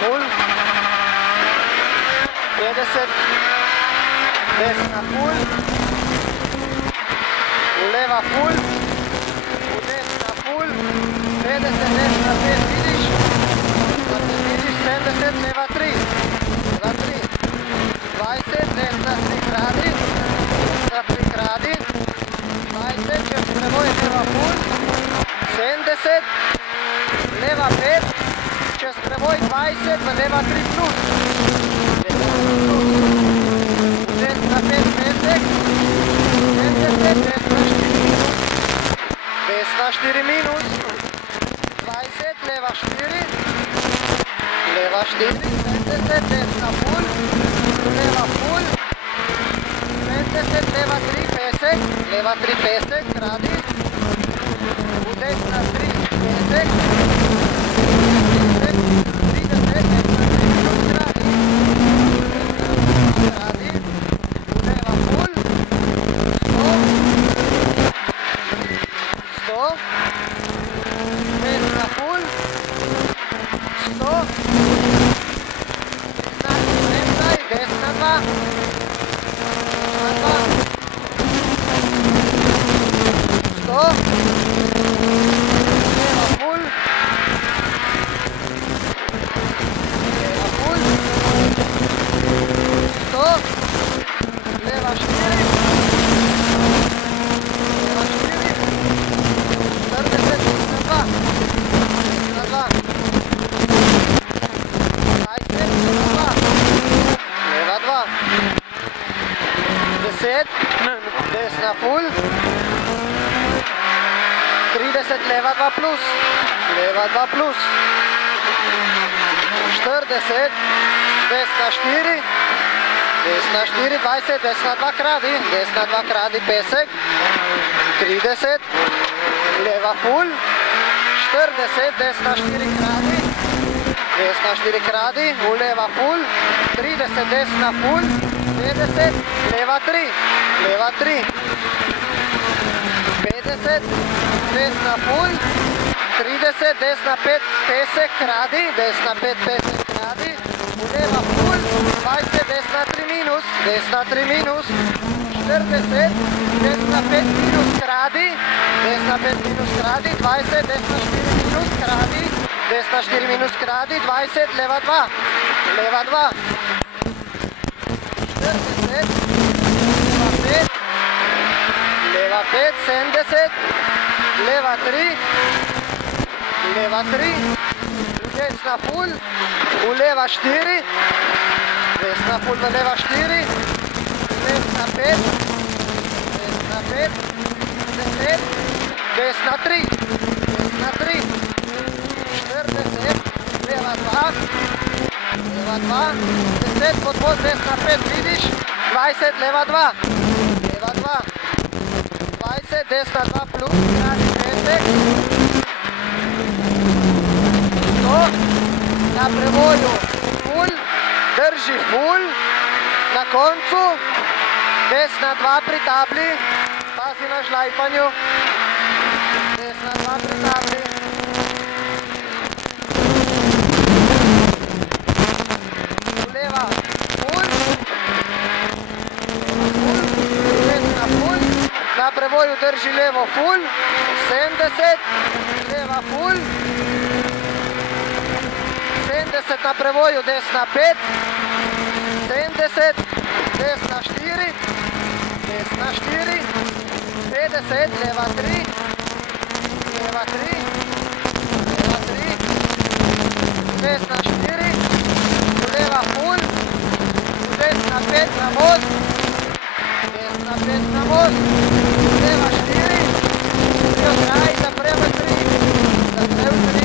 full, 50, desna full, v leva full, v desna full, 50, desna 5, vidiš, 70, leva 3, 20, desna 3 kradi, desna 3 kradi, 20, čez preboj, leva full, 70, leva 5, čez preboj 20, v leva 3 plus, desna 5 pesek, 70, desna 4 minus, 20, leva 4, 70, desna full, leva full, 70, leva 3 pesek, leva 3 pesek, kradi, v desna 3 pesek, 30, desna 3 minus, kradi, v leva full, 100, desna full, 100, desna 2, desna 2, 100, leva full, 100, leva 4, 40, desna 2, 10, desna full, 30, leva 2 plus, 40, desna 4, 20, desna 2 kradi, pesek, 30, leva full, 40, desna 4 kradi, v leva full, 30, desna full, 50, leva 3, 50, desna full, 30, desna 5 pesek kradi, v leva full, 20, desna 3 minus, 40, desna 5 minus kradi, 20, desna 4 minus kradi, 20, leva 2, 40, leva 5, 70, leva 3, desna full, v leva 4, desna full v leva 4, desna 5, 10, desna 3, 40, leva 2, 10, podvoz, desna 5, vidiš, 20, leva 2, 20, desna 2 plus, kradi pesek, 100, na prevoju full, drži full, na koncu, desna 2 pri tabli, pazi na žlajpanju, desna 2 pri tabli, leva full, desna full, na prevoju drži levo full, 70, leva full, 70 na prevoju, desna 5, 70, desna 4, 50, leva 3, desna 4, leva full, desna 5 na most, leva 4, kraj, zaprem 3, desna 3,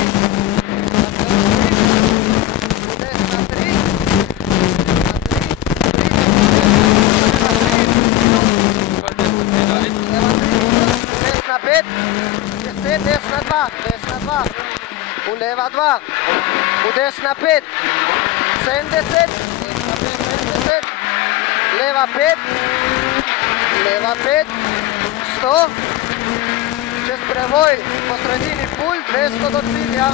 desna 5, 10, desna 2, v leva 2, v desna 5, 70, leva 5, 100, čez prevoj po sredini full, 200 do cilja.